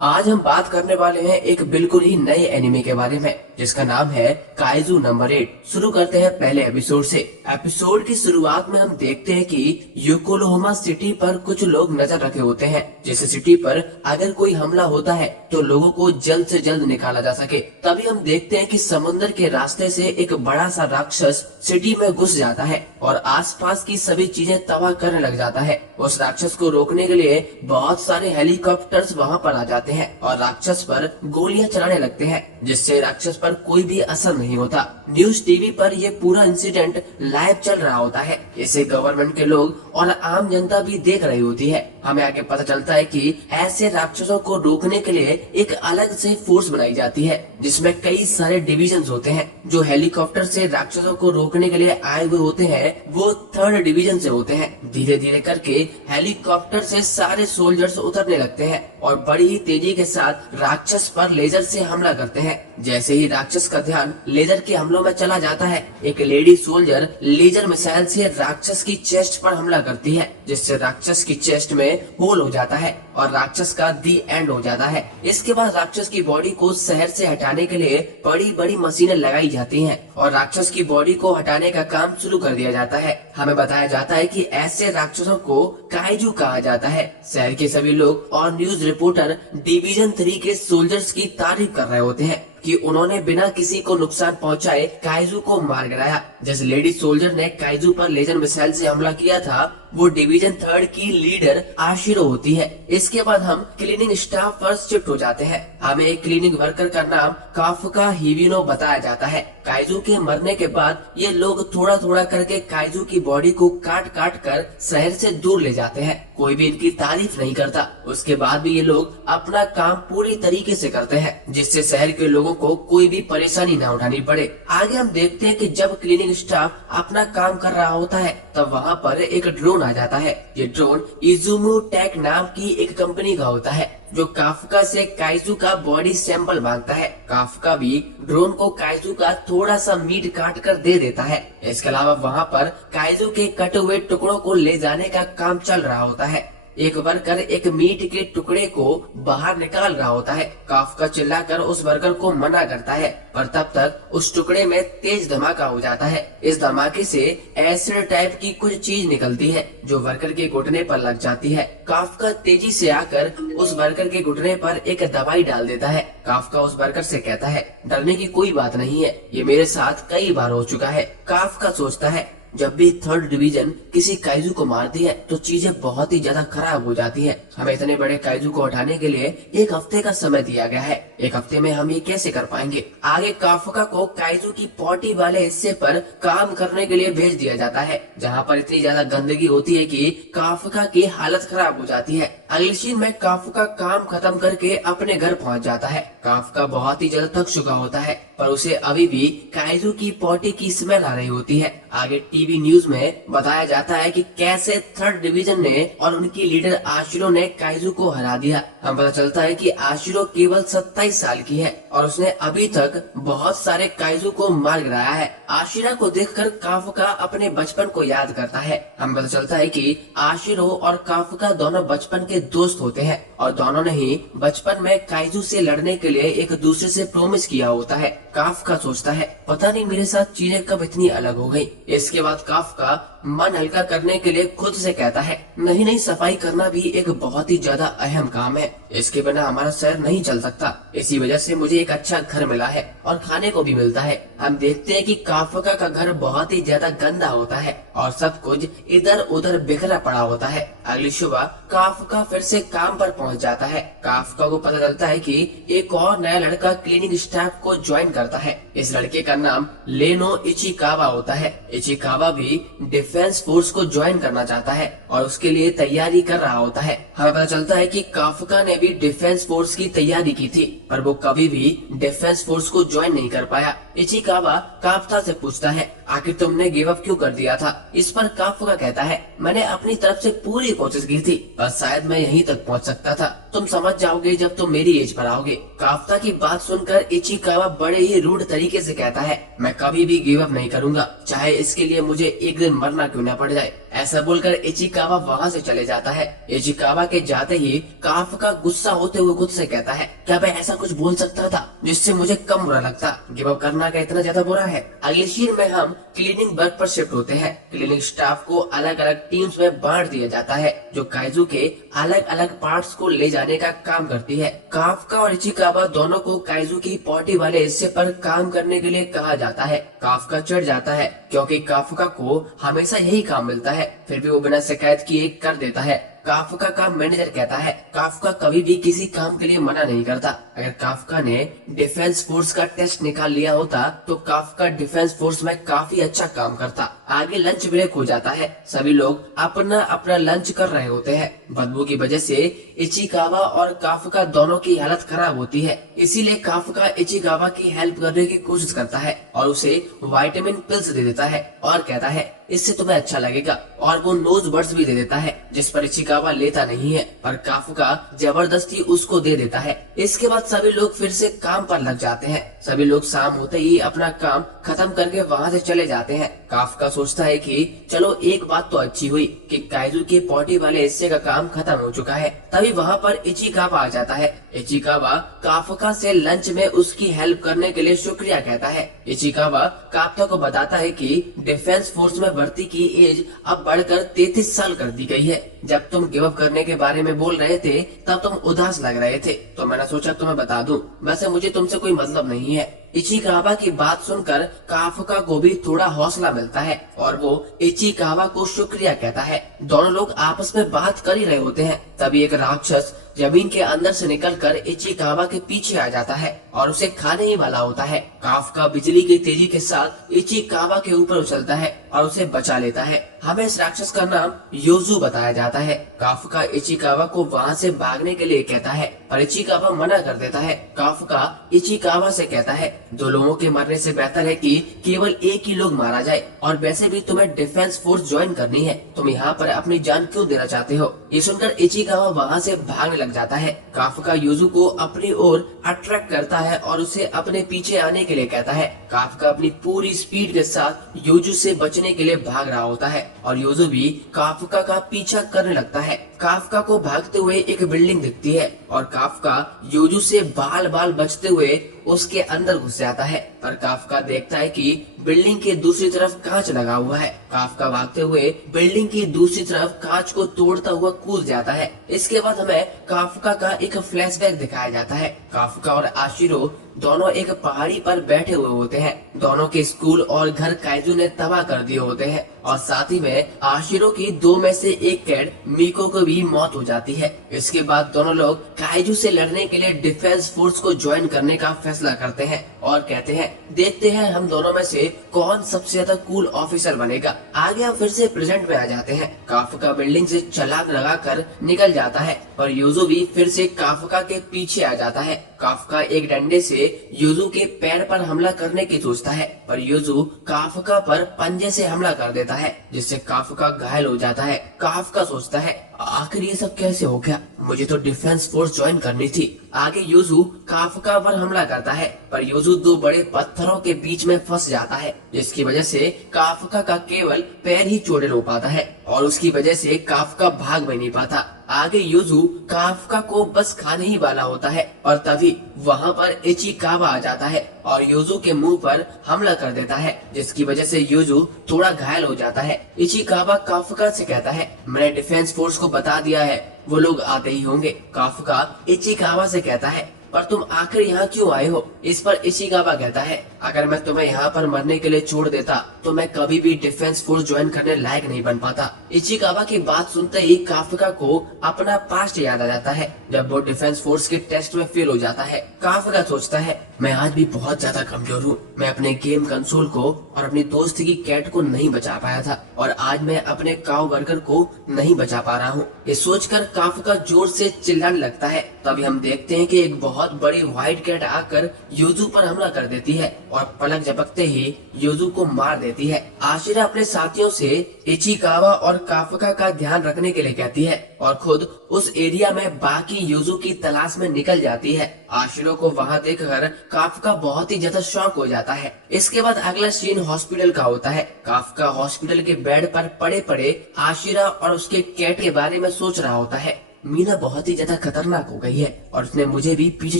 आज हम बात करने वाले हैं एक बिल्कुल ही नए एनिमे के बारे में जिसका नाम है काइजू नंबर 8। शुरू करते हैं पहले एपिसोड से। एपिसोड की शुरुआत में हम देखते हैं कि योकोहामा सिटी पर कुछ लोग नजर रखे होते हैं, जिस सिटी पर अगर कोई हमला होता है तो लोगों को जल्द से जल्द निकाला जा सके। तभी हम देखते हैं कि समुद्र के रास्ते से एक बड़ा सा राक्षस सिटी में घुस जाता है और आसपास की सभी चीजें तबाह करने लग जाता है। उस राक्षस को रोकने के लिए बहुत सारे हेलीकॉप्टर्स वहाँ पर आ जाते हैं और राक्षस पर गोलियां चलाने लगते हैं, जिससे राक्षस पर कोई भी असर नहीं होता। न्यूज टीवी पर यह पूरा इंसिडेंट लाइव चल रहा होता है। इसे गवर्नमेंट के लोग और आम जनता भी देख रही होती है। हमें आगे पता चलता है कि ऐसे राक्षसों को रोकने के लिए एक अलग से फोर्स बनाई जाती है, जिसमें कई सारे डिविजन होते हैं। जो हेलीकॉप्टर से राक्षसों को रोकने के लिए आए हुए होते हैं वो 3rd डिवीजन से होते हैं। धीरे धीरे करके हेलीकॉप्टर से सारे सोल्जर्स उतरने लगते हैं और बड़ी ही तेजी के साथ राक्षस पर लेजर से हमला करते हैं। जैसे ही राक्षस का ध्यान लेजर के हमलों में चला जाता है, एक लेडी सोल्जर लेजर मिसाइल से राक्षस की चेस्ट पर हमला करती है, जिससे राक्षस की चेस्ट में होल हो जाता है और राक्षस का दी एंड हो जाता है। इसके बाद राक्षस की बॉडी को शहर से हटाने के लिए बड़ी बड़ी मशीनें लगाई जाती हैं और राक्षस की बॉडी को हटाने का काम शुरू कर दिया जाता है। हमें बताया जाता है कि ऐसे राक्षसों को काइजू कहा जाता है। शहर के सभी लोग और न्यूज रिपोर्टर डिवीजन 3 के सोल्जर्स की तारीफ कर रहे होते हैं कि उन्होंने बिना किसी को नुकसान पहुंचाए काइजू को मार गिराया। जिस लेडी सोल्जर ने काइजू पर लेजर मिसाइल से हमला किया था वो डिवीजन 3 की लीडर आशिरो होती है। इसके बाद हम क्लीनिंग स्टाफ पर शिफ्ट हो जाते हैं। हमें एक क्लीनिंग वर्कर का नाम काफका हिविनो बताया जाता है। काइजू के मरने के बाद ये लोग थोड़ा थोड़ा करके काइजू की बॉडी को काट काट कर शहर से दूर ले जाते हैं। कोई भी इनकी तारीफ नहीं करता। उसके बाद भी ये लोग अपना काम पूरी तरीके से करते हैं, जिससे शहर के लोगों को कोई भी परेशानी न उठानी पड़े। आगे हम देखते हैं कि जब क्लीनिंग स्टाफ अपना काम कर रहा होता है तब वहाँ पर एक ड्रोन आ जाता है। ये ड्रोन इजुमु टेक नाम की एक कंपनी का होता है जो काफका से काइजू का बॉडी सैंपल मांगता है। काफका भी ड्रोन को काइजू का थोड़ा सा मीट काट कर दे देता है। इसके अलावा वहाँ पर काइजू के कटे हुए टुकड़ों को ले जाने का काम चल रहा होता है। एक वर्कर एक मीट के टुकड़े को बाहर निकाल रहा होता है। काफका चिल्लाकर उस वर्कर को मना करता है, पर तब तक उस टुकड़े में तेज धमाका हो जाता है। इस धमाके से एसिड टाइप की कुछ चीज निकलती है जो वर्कर के घुटने पर लग जाती है। काफका तेजी से आकर उस वर्कर के घुटने पर एक दवाई डाल देता है। काफका उस वर्कर से कहता है, डरने की कोई बात नहीं है, ये मेरे साथ कई बार हो चुका है। काफका सोचता है, जब भी 3rd डिवीजन किसी काइजू को मारती है तो चीजें बहुत ही ज्यादा खराब हो जाती है। हमें इतने बड़े काइजू को हटाने के लिए 1 हफ्ते का समय दिया गया है। 1 हफ्ते में हम ये कैसे कर पाएंगे? आगे काफका को काइजू की पॉटी वाले हिस्से पर काम करने के लिए भेज दिया जाता है, जहाँ पर इतनी ज्यादा गंदगी होती है कि काफका की हालत खराब हो जाती है। अगले सीन में काफका काम खत्म करके अपने घर पहुँच जाता है। काफका बहुत ही ज्यादा थक चुका होता है, पर उसे अभी भी काइजू की पॉटी की स्मेल आ रही होती है। आगे टीवी न्यूज में बताया जाता है कि कैसे 3rd डिवीजन ने और उनकी लीडर आशिरो ने काइजू को हरा दिया। हम पता चलता है कि आशिरो केवल 27 साल की है और उसने अभी तक बहुत सारे काइजू को मार गिराया है। आशिरा को देखकर काफका अपने बचपन को याद करता है। हम पता चलता है कि आशिरो और काफका दोनों बचपन के दोस्त होते हैं और दोनों ने ही बचपन में काइजू से लड़ने के लिए एक दूसरे से प्रॉमिस किया होता है। काफका सोचता है, पता नहीं मेरे साथ चीजें कब इतनी अलग हो गई। इसके बाद काफका मन हल्का करने के लिए खुद से कहता है, नहीं नहीं, सफाई करना भी एक बहुत ही ज्यादा अहम काम है, इसके बिना हमारा शहर नहीं चल सकता। इसी वजह से मुझे एक अच्छा घर मिला है और खाने को भी मिलता है। हम देखते हैं कि काफका का घर बहुत ही ज्यादा गंदा होता है और सब कुछ इधर उधर बिखरा पड़ा होता है। अगली सुबह काफका फिर से काम पर पहुंच जाता है। काफका को पता चलता है कि एक और नया लड़का क्लीनिंग स्टाफ को ज्वाइन करता है। इस लड़के का नाम लेनो इचिकावा होता है। इचिकावा भी डिफेंस फोर्स को ज्वाइन करना चाहता है और उसके लिए तैयारी कर रहा होता है। हमें पता चलता है कि काफका ने भी डिफेंस फोर्स की तैयारी की थी, पर वो कभी भी डिफेंस फोर्स को ज्वाइन नहीं कर पाया। इचिकावा काफका से पूछता है, आखिर तुमने गिव अप क्यों कर दिया था? इस पर काफका कहता है, मैंने अपनी तरफ से पूरी कोशिश की थी, बस शायद मैं यहीं तक पहुंच सकता था। तुम समझ जाओगे जब तुम मेरी एज पर आओगे। काफका की बात सुनकर इचिकावा बड़े ही रूड तरीके से कहता है, मैं कभी भी गिव अप नहीं करूंगा, चाहे इसके लिए मुझे एक दिन मरना क्यों न पड़ जाए। ऐसा बोलकर इचिकावा वहाँ से चले जाता है। इचिकावा के जाते ही काफका गुस्सा होते हुए खुद से कहता है, क्या मैं ऐसा कुछ बोल सकता था जिससे मुझे कम बुरा लगता? गिव अप करना क्या इतना ज्यादा बुरा है? अगले सीन में हम क्लीनिंग वर्क पर शिफ्ट होते हैं। क्लीनिंग स्टाफ को अलग अलग टीम्स में बांट दिया जाता है जो काइजू के अलग अलग पार्ट्स को ले जाने का काम करती है। काफका और इचिकावा दोनों को काइजू की पॉटी वाले हिस्से पर काम करने के लिए कहा जाता है। काफका चिढ़ जाता है क्योंकि काफका को हमेशा यही काम मिलता है, फिर भी वो बिना शिकायत किए कर देता है। काफका का मैनेजर कहता है काफका कभी भी किसी काम के लिए मना नहीं करता। अगर काफका ने डिफेंस फोर्स का टेस्ट निकाल लिया होता तो काफका डिफेंस फोर्स में काफी अच्छा काम करता। आगे लंच ब्रेक हो जाता है। सभी लोग अपना अपना लंच कर रहे होते हैं। बदबू की वजह से इचिकावा और काफका दोनों की हालत खराब होती है, इसीलिए काफका इचिकावा की हेल्प करने की कोशिश करता है और उसे विटामिन पिल्स दे देता है और कहता है इससे तुम्हें अच्छा लगेगा, और वो नोज बड्स भी दे देता है जिस पर इचिकावा लेता नहीं है, पर काफका जबरदस्ती उसको दे देता है। इसके बाद सभी लोग फिर से काम पर लग जाते हैं। सभी लोग शाम होते ही अपना काम खत्म करके वहाँ से चले जाते हैं। काफका सोचता है कि चलो एक बात तो अच्छी हुई कि काइजू के पॉटी वाले हिस्से का काम खत्म हो चुका है। तभी वहाँ पर इचिकावा आ जाता है। इचिकावा काफका से लंच में उसकी हेल्प करने के लिए शुक्रिया कहता है। इचिकावा काफका को बताता है कि डिफेंस फोर्स में भर्ती की एज अब बढ़कर 33 साल कर दी गई है। जब तुम गिव अप करने के बारे में बोल रहे थे तब तुम उदास लग रहे थे, तो मैंने सोचा तुम्हें बता दूं, वैसे मुझे तुमसे कोई मतलब नहीं है। इचिकावा की बात सुनकर काफका को भी थोड़ा हौसला मिलता है और वो इचिकावा को शुक्रिया कहता है। दोनों लोग आपस में बात कर ही रहे होते हैं, तभी एक राक्षस जमीन के अंदर से निकलकर इचिकावा के पीछे आ जाता है और उसे खाने ही वाला होता है। काफका बिजली की तेजी के साथ इचिकावा के ऊपर उछलता है और उसे बचा लेता है। हमें इस राक्षस का नाम योजू बताया जाता है। काफका इचिकावा को वहाँ से भागने के लिए कहता है पर इचिकावा मना कर देता है। काफका इचिकावा से कहता है 2 लोगों के मरने से बेहतर है कि केवल एक ही लोग मारा जाए, और वैसे भी तुम्हें डिफेंस फोर्स ज्वाइन करनी है, तुम यहाँ पर अपनी जान क्यों देना चाहते हो? ये सुनकर इचिकावा वहाँ से भागने लग जाता है। काफका योजू को अपनी ओर अट्रैक्ट करता है और उसे अपने पीछे आने के लिए कहता है। काफका अपनी पूरी स्पीड के साथ योजू से बचने के लिए भाग रहा होता है और योजू भी काफका का पीछा करने लगता है। काफका को भागते हुए एक बिल्डिंग दिखती है और काफका योजू से बाल बाल बचते हुए उसके अंदर घुस जाता है, पर काफका देखता है कि बिल्डिंग के दूसरी तरफ कांच लगा हुआ है। काफका भागते हुए बिल्डिंग की दूसरी तरफ कांच को तोड़ता हुआ कूद जाता है। इसके बाद हमें काफका का एक फ्लैशबैक दिखाया जाता है। काफका और आशिरो दोनों एक पहाड़ी पर बैठे हुए होते हैं। दोनों के स्कूल और घर काइजू ने तबाह कर दिए होते हैं और साथ ही में आशिरो की 2 में से एक कैड मीको को भी मौत हो जाती है। इसके बाद दोनों लोग काइजू से लड़ने के लिए डिफेंस फोर्स को ज्वाइन करने का फैसला करते हैं और कहते हैं देखते हैं हम दोनों में से कौन सबसे ज्यादा कूल ऑफिसर बनेगा। आगे हम फिर से प्रेजेंट में आ जाते हैं। काफका बिल्डिंग से छलांग लगाकर निकल जाता है पर योजू भी फिर से काफका के पीछे आ जाता है। काफका एक डंडे से योजू के पैर पर हमला करने की सोचता है पर योजू काफका पर पंजे से हमला कर देता है जिससे काफका घायल हो जाता है। काफका सोचता है आखिर ये सब कैसे हो गया, मुझे तो डिफेंस फोर्स ज्वाइन करनी थी। आगे योजू काफका पर हमला करता है पर योजू 2 बड़े पत्थरों के बीच में फंस जाता है जिसकी वजह से काफका का केवल पैर ही चोटिल हो पाता है और उसकी वजह से काफका भाग भी नहीं पाता। आगे योजू काफका को बस खाने ही वाला होता है और तभी वहाँ पर इचिकावा आ जाता है और योजू के मुंह पर हमला कर देता है जिसकी वजह से योजू थोड़ा घायल हो जाता है। इचिकावा काफका से कहता है मैंने डिफेंस फोर्स को बता दिया है, वो लोग आते ही होंगे। काफका इचिकावा से कहता है पर तुम आखिर यहाँ क्यों आए हो? इस पर इचिकावा कहता है अगर मैं तुम्हें यहाँ पर मरने के लिए छोड़ देता तो मैं कभी भी डिफेंस फोर्स ज्वाइन करने लायक नहीं बन पाता। इचिकावा की बात सुनते ही काफका को अपना पास्ट याद आ जाता है जब वो डिफेंस फोर्स के टेस्ट में फेल हो जाता है। काफका सोचता है मैं आज भी बहुत ज्यादा कमजोर हूँ, मैं अपने गेम कंसोल को और अपनी दोस्त की कैट को नहीं बचा पाया था और आज मैं अपने काउ बर्गर को नहीं बचा पा रहा हूँ। ये सोचकर काफका जोर से चिल्लाने लगता है। तभी हम देखते हैं कि एक बहुत बड़ी व्हाइट कैट आकर योजू पर हमला कर देती है और पलक झपकते ही योजू को मार देती है। आशिरा अपने साथियों से इचिकावा और काफका का ध्यान रखने के लिए कहती है और खुद उस एरिया में बाकी योजू की तलाश में निकल जाती है। आशिरो को वहाँ देखकर काफका बहुत ही ज्यादा शॉक हो जाता है। इसके बाद अगला सीन हॉस्पिटल का होता है। काफका हॉस्पिटल के बेड पर पड़े पड़े आशिरा और उसके कैट के बारे में सोच रहा होता है। मीना बहुत ही ज्यादा खतरनाक हो गई है और उसने मुझे भी पीछे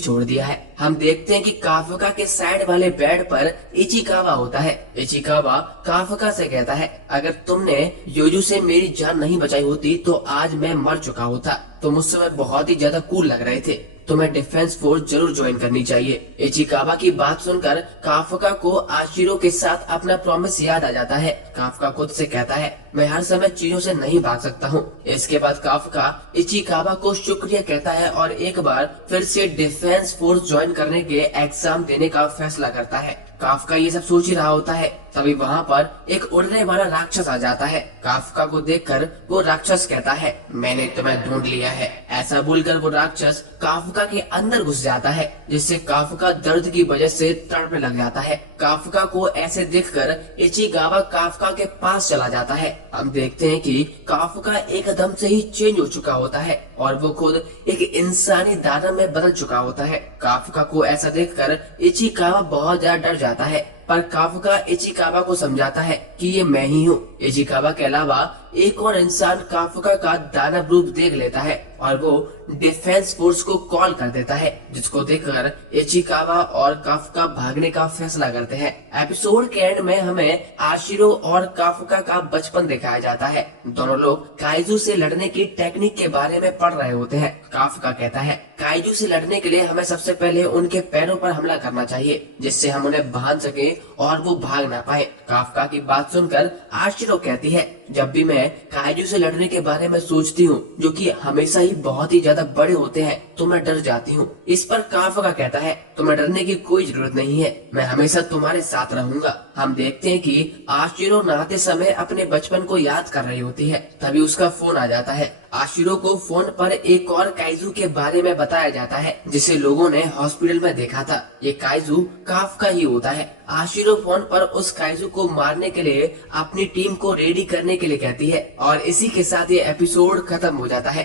छोड़ दिया है। हम देखते हैं कि काफका के साइड वाले बेड पर इचिकावा होता है। इचिकावा काफका से कहता है, अगर तुमने योजू से मेरी जान नहीं बचाई होती तो आज मैं मर चुका होता। तुम उस समय बहुत ही ज्यादा कूल लग रहे थे, तुम्हें डिफेंस फोर्स जरूर ज्वाइन करनी चाहिए। इचिकावा की बात सुनकर काफका को आशिरो के साथ अपना प्रॉमिस याद आ जाता है। काफका खुद से कहता है, मैं हर समय चीजों से नहीं भाग सकता हूँ। इसके बाद काफका इचिकावा को शुक्रिया कहता है और एक बार फिर से डिफेंस फोर्स ज्वाइन करने के एग्जाम देने का फैसला करता है। काफका ये सब सोच ही रहा होता है, तभी वहाँ पर एक उड़ने वाला राक्षस आ जाता है। काफका को देखकर वो राक्षस कहता है, मैंने तुम्हें ढूंढ लिया है। ऐसा बोलकर वो राक्षस काफका के अंदर घुस जाता है, जिससे काफका दर्द की वजह से तड़पने लग जाता है। काफका को ऐसे देखकर इचिकावा काफका के पास चला जाता है। हम देखते हैं कि काफका एकदम से ही चेंज हो चुका होता है और वो खुद एक इंसानी दानव में बदल चुका होता है। काफका को ऐसा देखकर इचिकावा बहुत ज्यादा डर जाता है, पर काफका इचिकावा को समझाता है कि ये मैं ही हूँ। इचिकावा के अलावा एक और इंसान काफका का दानव रूप देख लेता है और वो डिफेंस फोर्स को कॉल कर देता है, जिसको देखकर इचिकावा और काफका भागने का फैसला करते हैं। एपिसोड के एंड में हमें आशिरो और काफका का बचपन दिखाया जाता है। दोनों लोग काइजू से लड़ने की टेक्निक के बारे में पढ़ रहे होते हैं। काफका कहता है, काइजू से लड़ने के लिए हमें सबसे पहले उनके पैरों पर हमला करना चाहिए, जिससे हम उन्हें बांध सके और वो भाग ना पाए। काफका की बात सुनकर आशिरो कहती है, जब भी मैं काइजू से लड़ने के बारे में सोचती हूँ, जो कि हमेशा ही बहुत ही ज्यादा बड़े होते हैं, तो मैं डर जाती हूँ। इस पर काफका कहता है, तुम्हें डरने की कोई जरूरत नहीं है, मैं हमेशा तुम्हारे साथ रहूंगा। हम देखते हैं कि आशिरो नहाते समय अपने बचपन को याद कर रही होती है, तभी उसका फोन आ जाता है। आशिरो को फोन पर एक और काइजू के बारे में बताया जाता है, जिसे लोगों ने हॉस्पिटल में देखा था। ये काइजू काफका ही होता है। आशिरो फोन पर उस काइजू को मारने के लिए अपनी टीम को रेडी करने के लिए कहती है और इसी के साथ ये एपिसोड खत्म हो जाता है।